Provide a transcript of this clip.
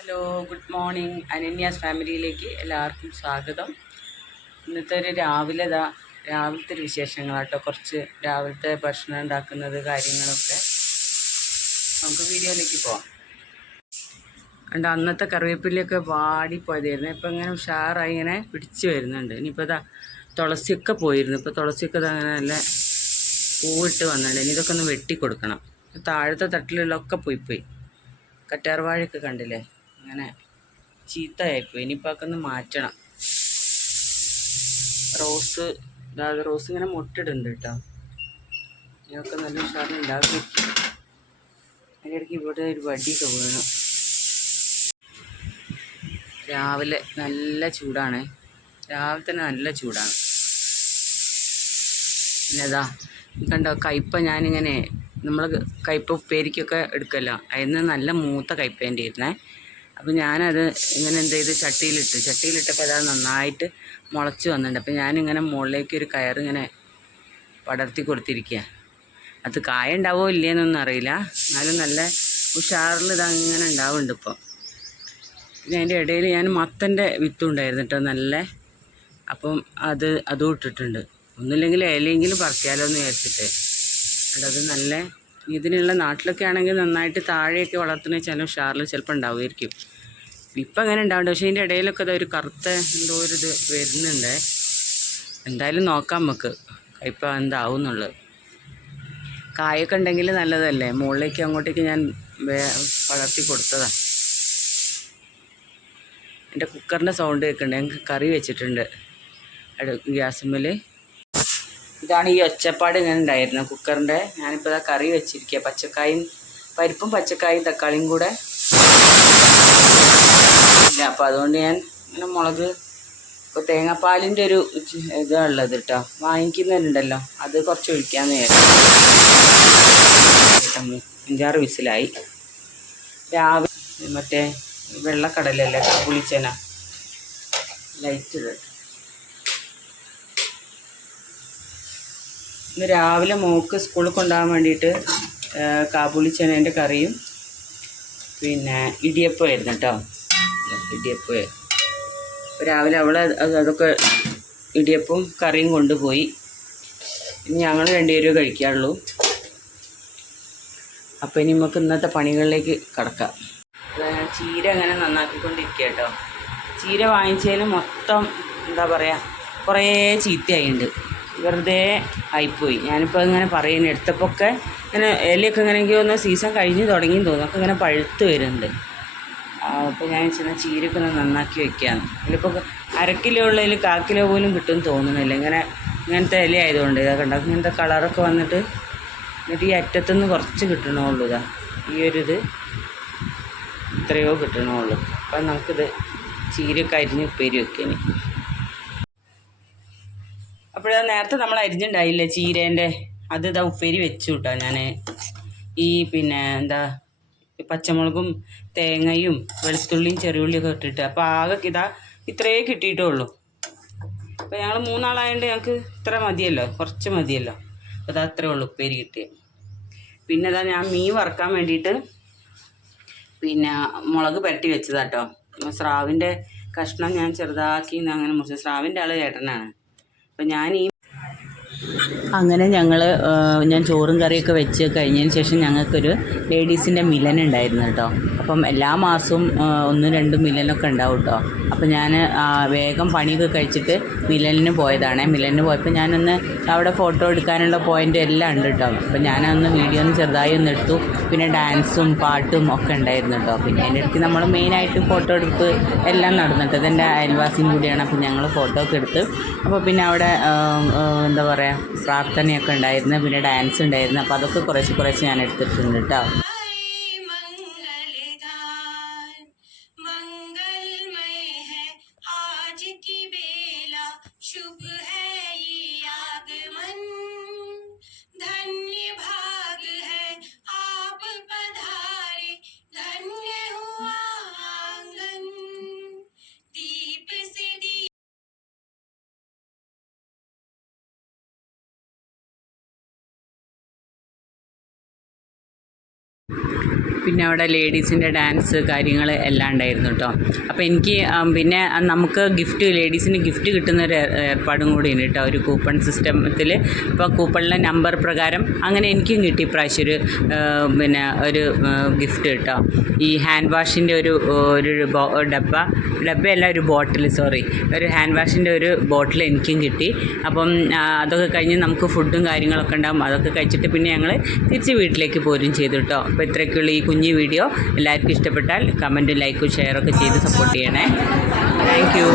Hello, good morning. Ananya's ഫാമിലിയിലേക്ക് എല്ലാവർക്കും സ്വാഗതം. ഇന്നത്തെ ഒരു രാവിലത്തെ ഒരു വിശേഷങ്ങളാട്ടോ. കുറച്ച് രാവിലത്തെ ഭക്ഷണം ഉണ്ടാക്കുന്നത് കാര്യങ്ങളൊക്കെ നമുക്ക് വീഡിയോയിലേക്ക് പോവാം. കണ്ട അന്നത്തെ കറിവേപ്പിലൊക്കെ വാടിപ്പോയതായിരുന്നു. ഇപ്പം ഇങ്ങനെ ഉഷാറായി ഇങ്ങനെ പിടിച്ച് വരുന്നുണ്ട്. ഇനിയിപ്പോൾ തുളസിയൊക്കെ പോയിരുന്നു. ഇപ്പോൾ തുളസിയൊക്കെ അങ്ങനെ നല്ല പൂവിട്ട് വന്നിട്ടുണ്ട്. ഇനി ഇതൊക്കെ ഒന്ന് വെട്ടി കൊടുക്കണം. താഴത്തെ തട്ടിലുള്ളൊക്കെ പോയി കറ്റാർവാഴയൊക്കെ കണ്ടില്ലേ, അങ്ങനെ ചീത്തയായിപ്പോയി. ഇനിയിപ്പോൾ ഒക്കെ ഒന്ന് മാറ്റണം. റോസ് ഇങ്ങനെ മുട്ടിടുന്നുണ്ട് കേട്ടോ. ഇതൊക്കെ നല്ല ഉഷാറിന് ഉണ്ടാകും. അതിനിടയ്ക്ക് ഇവിടെ ഒരു വടിയൊക്കെ വീണു. രാവിലെ നല്ല ചൂടാണ്. രാവിലെ തന്നെ നല്ല ചൂടാണ്. പിന്നെ കണ്ടോ, കയ്പ ഞാനിങ്ങനെ നമ്മൾ കയ്പ ഉപ്പേരിക്കൊക്കെ എടുക്കല്ലോ, അതിന് നല്ല മൂത്ത കയ്പേൻ്റെ ഇരുന്നേ. അപ്പോൾ ഞാനത് ഇങ്ങനെ എന്ത് ചെയ്ത് ചട്ടിയിലിട്ടപ്പോൾ അത് നന്നായിട്ട് മുളച്ച് വന്നിട്ടുണ്ട്. അപ്പോൾ ഞാനിങ്ങനെ മുകളിലേക്ക് ഒരു കയറിങ്ങനെ പടർത്തി കൊടുത്തിരിക്കുക. അത് കായ ഉണ്ടാവോ ഇല്ലയെന്നൊന്നും അറിയില്ല, എന്നാലും നല്ല ഉഷാറിൽ ഇതങ്ങനെ ഉണ്ടാവുന്നുണ്ട് ഇപ്പോൾ. പിന്നെ അതിൻ്റെ ഇടയിൽ ഞാൻ മത്തൻ്റെ വിത്തുണ്ടായിരുന്നു കേട്ടോ, നല്ല. അപ്പം അതും ഇട്ടിട്ടുണ്ട്. ഒന്നുമില്ലെങ്കിൽ ഇലയെങ്കിലും പറിക്കാമല്ലോ എന്ന് വിചാരിച്ചിട്ട്. അത് നല്ല ഇതിനുള്ള നാട്ടിലൊക്കെ ആണെങ്കിൽ നന്നായിട്ട് താഴെയൊക്കെ വളർത്തുന്ന ചില ഉഷാറിൽ ചിലപ്പോൾ ഉണ്ടാവുമായിരിക്കും. ഇപ്പം അങ്ങനെ ഉണ്ടാവുന്നുണ്ട്. പക്ഷേ ഇതിൻ്റെ ഇടയിലൊക്കെ ഒരു കറുത്ത എന്തോ ഒരു ഇത് വരുന്നുണ്ട്. എന്തായാലും നോക്കാം നമുക്ക് ഇപ്പം എന്താവും എന്നുള്ളത്. കായൊക്കെ ഉണ്ടെങ്കിൽ നല്ലതല്ലേ. മുകളിലേക്ക് അങ്ങോട്ടേക്ക് ഞാൻ വളർത്തി കൊടുത്തതാണ്. എൻ്റെ കുക്കറിൻ്റെ സൗണ്ട് കേൾക്കുന്നുണ്ട്. ഞങ്ങൾക്ക് കറി വെച്ചിട്ടുണ്ട് ഗ്യാസുമ്മൽ. ഇതാണ് ഈ ഒച്ചപ്പാട് ഇങ്ങനെ ഉണ്ടായിരുന്നു കുക്കറിൻ്റെ. ഞാനിപ്പോൾ കറി വെച്ചിരിക്കുക. പരിപ്പും പച്ചക്കായും തക്കാളിയും കൂടെ ഇല്ല. അപ്പോൾ അതുകൊണ്ട് ഞാൻ ഇങ്ങനെ മുളക്, ഇപ്പോൾ തേങ്ങാപ്പാലിൻ്റെ ഒരു ഇതാണുള്ളത് കേട്ടോ, വാങ്ങിക്കുന്നതിനുണ്ടല്ലോ, അത് കുറച്ച് ഒഴിക്കാമെന്ന് വിചാരിച്ചു. 5-6 വിസിലായി. രാവിലെ മറ്റേ വെള്ളക്കടലല്ലേ, പുളിച്ചന ലൈറ്റ് ഇട്ട്. ഇന്ന് രാവിലെ മോൾക്ക് സ്കൂളിൽ കൊണ്ടുപോകാൻ വേണ്ടിയിട്ട് കാബൂളിച്ചനേൻ്റെ കറിയും പിന്നെ ഇടിയപ്പമായിരുന്നു കേട്ടോ. ഇടിയപ്പം രാവിലെ അതൊക്കെ ഇടിയപ്പവും കറിയും കൊണ്ടുപോയി. ഇനി ഞങ്ങൾ രണ്ടുപേരും കഴിക്കാറുള്ളൂ. അപ്പോൾ ഇനി നമുക്ക് ഇന്നത്തെ പണികളിലേക്ക് കടക്കാം. ചീര അങ്ങനെ നന്നാക്കിക്കൊണ്ടിരിക്കുക കേട്ടോ. ചീര വാങ്ങിച്ചതിൽ മൊത്തം എന്താ പറയുക, കുറേ ചീത്തയായിട്ടുണ്ട്. വെറുതെ ആയിപ്പോയി. ഞാനിപ്പോൾ ഇങ്ങനെ പറയുന്നത് എടുത്തപ്പോൾ ഇങ്ങനെ ഇലയൊക്കെ ഇങ്ങനെ എനിക്ക് തോന്നുന്നു സീസൺ കഴിഞ്ഞ് തുടങ്ങിയെന്ന് തോന്നുന്നു, ഒക്കെ ഇങ്ങനെ പഴുത്ത് വരുന്നുണ്ട്. അപ്പോൾ ഞാൻ വെച്ചാൽ ചീരയൊക്കെ ഒന്ന് നന്നാക്കി വയ്ക്കാമെന്ന്. ഇതിലിപ്പോൾ 1/2 കിലോ ഉള്ളതിൽ 1/4 കിലോ പോലും കിട്ടുമെന്ന് തോന്നുന്നില്ല. ഇങ്ങനത്തെ ഇല ആയതുകൊണ്ട് ഇതൊക്കെ ഉണ്ടാക്കും. ഇങ്ങനത്തെ കളറൊക്കെ വന്നിട്ട് എന്നിട്ട് ഈ അറ്റത്തുനിന്ന് കുറച്ച് കിട്ടണുള്ളൂ. ഈ ഒരു ഇത്രയോ കിട്ടണുള്ളൂ. അപ്പം നമുക്കിത് ചീരയൊക്കെ അരിഞ്ഞ് ഉപ്പേരി വെക്കേനി. അപ്പോഴത് നേരത്തെ നമ്മൾ അരിഞ്ഞിട്ടുണ്ടായില്ലേ ചീരേൻ്റെ, ഉപ്പേരി വെച്ചു കേട്ടോ ഞാൻ. പിന്നെ പച്ചമുളകും തേങ്ങയും വെളുത്തുള്ളിയും ചെറിയുള്ളിയൊക്കെ ഇട്ടിട്ട്. അപ്പോൾ ആകെ ഇത്രയേ കിട്ടിയിട്ടുള്ളൂ. അപ്പോൾ ഞങ്ങൾ 3 ആളായതുകൊണ്ട് ഞങ്ങൾക്ക് ഇത്ര മതിയല്ലോ, കുറച്ച് മതിയല്ലോ. അപ്പോൾ അത്രയേ ഉള്ളൂ ഉപ്പേരി കിട്ടിയത്. പിന്നെ ഞാൻ മീൻ വറുക്കാൻ വേണ്ടിയിട്ട് പിന്നെ മുളക് പുരട്ടി വെച്ചതാട്ടോ. സ്രാവിൻ്റെ കഷ്ണം ഞാൻ ചെറുതാക്കി അങ്ങനെ മുറിച്ച്. സ്രാവിൻ്റെ ആൾ ചേട്ടനാണ്. അപ്പം അങ്ങനെ ഞാൻ ചോറും കറിയൊക്കെ വെച്ച് കഴിഞ്ഞതിന് ശേഷം ഞങ്ങൾക്കൊരു ലേഡീസിൻ്റെ മിലൻ ഉണ്ടായിരുന്നു കേട്ടോ. അപ്പം എല്ലാ മാസവും 1-2 മിലനൊക്കെ ഉണ്ടാവും കേട്ടോ. അപ്പം ഞാൻ വേഗം പണിയൊക്കെ കഴിച്ചിട്ട് മിലനിന് പോയതാണ്. മിലനിന് പോയപ്പോൾ ഞാനൊന്ന് അവിടെ ഫോട്ടോ എടുക്കാനുള്ള പോയിൻ്റ് എല്ലാം ഉണ്ട് കേട്ടോ. അപ്പം ഞാനൊന്ന് വീഡിയോ ചെറുതായി ഒന്ന് എടുത്തു. പിന്നെ ഡാൻസും പാട്ടും ഒക്കെ ഉണ്ടായിരുന്നു കേട്ടോ. പിന്നെ അതിൻ്റെ ഇടയ്ക്ക് നമ്മൾ മെയിനായിട്ട് ഫോട്ടോ എടുത്ത് എല്ലാം നടന്നിട്ട്, അതെൻ്റെ അയൽവാസിയും കൂടിയാണ്. അപ്പം ഞങ്ങൾ ഫോട്ടോ ഒക്കെ എടുത്ത്, അപ്പോൾ പിന്നെ അവിടെ എന്താ പറയുക, പ്രാർത്ഥനയൊക്കെ ഉണ്ടായിരുന്നു, പിന്നെ ഡാൻസ് ഉണ്ടായിരുന്നു. അപ്പോൾ അതൊക്കെ കുറച്ച് ഞാൻ എടുത്തിട്ടുണ്ട് കേട്ടോ. പിന്നെ അവിടെ ലേഡീസിൻ്റെ ഡാൻസ് കാര്യങ്ങൾ എല്ലാം ഉണ്ടായിരുന്നു കേട്ടോ. അപ്പോൾ എനിക്ക് പിന്നെ നമുക്ക് ലേഡീസിന് ഗിഫ്റ്റ് കിട്ടുന്നൊരു ഏർപ്പാടും കൂടി ഉണ്ട് കേട്ടോ, ഒരു കൂപ്പൺ സിസ്റ്റത്തിൽ. അപ്പോൾ കൂപ്പണിലെ നമ്പർ പ്രകാരം അങ്ങനെ എനിക്കും കിട്ടി ഇപ്രാവശ്യം പിന്നെ ഒരു ഗിഫ്റ്റ് കേട്ടോ. ഈ ഹാൻഡ് വാഷിൻ്റെ ഒരു ഡബ്ബയല്ല, ഒരു ബോട്ടിൽ, ഒരു ഹാൻഡ് വാഷിൻ്റെ ഒരു ബോട്ടിൽ എനിക്കും കിട്ടി. അപ്പം അതൊക്കെ കഴിഞ്ഞ് നമുക്ക് ഫുഡും കാര്യങ്ങളൊക്കെ ഉണ്ടാകും. അതൊക്കെ കഴിച്ചിട്ട് പിന്നെ ഞങ്ങൾ തിരിച്ച് വീട്ടിലേക്ക് പോരും ചെയ്തു കേട്ടോ. അപ്പോൾ ഇത്രയൊക്കെയുള്ള ഈ കുഞ്ഞു വീഡിയോ എല്ലാവർക്കും ഇഷ്ടപ്പെട്ടാൽ കമൻറ്റും ലൈക്കും ഷെയറൊക്കെ ചെയ്ത് സപ്പോർട്ട് ചെയ്യണേ. Thank you.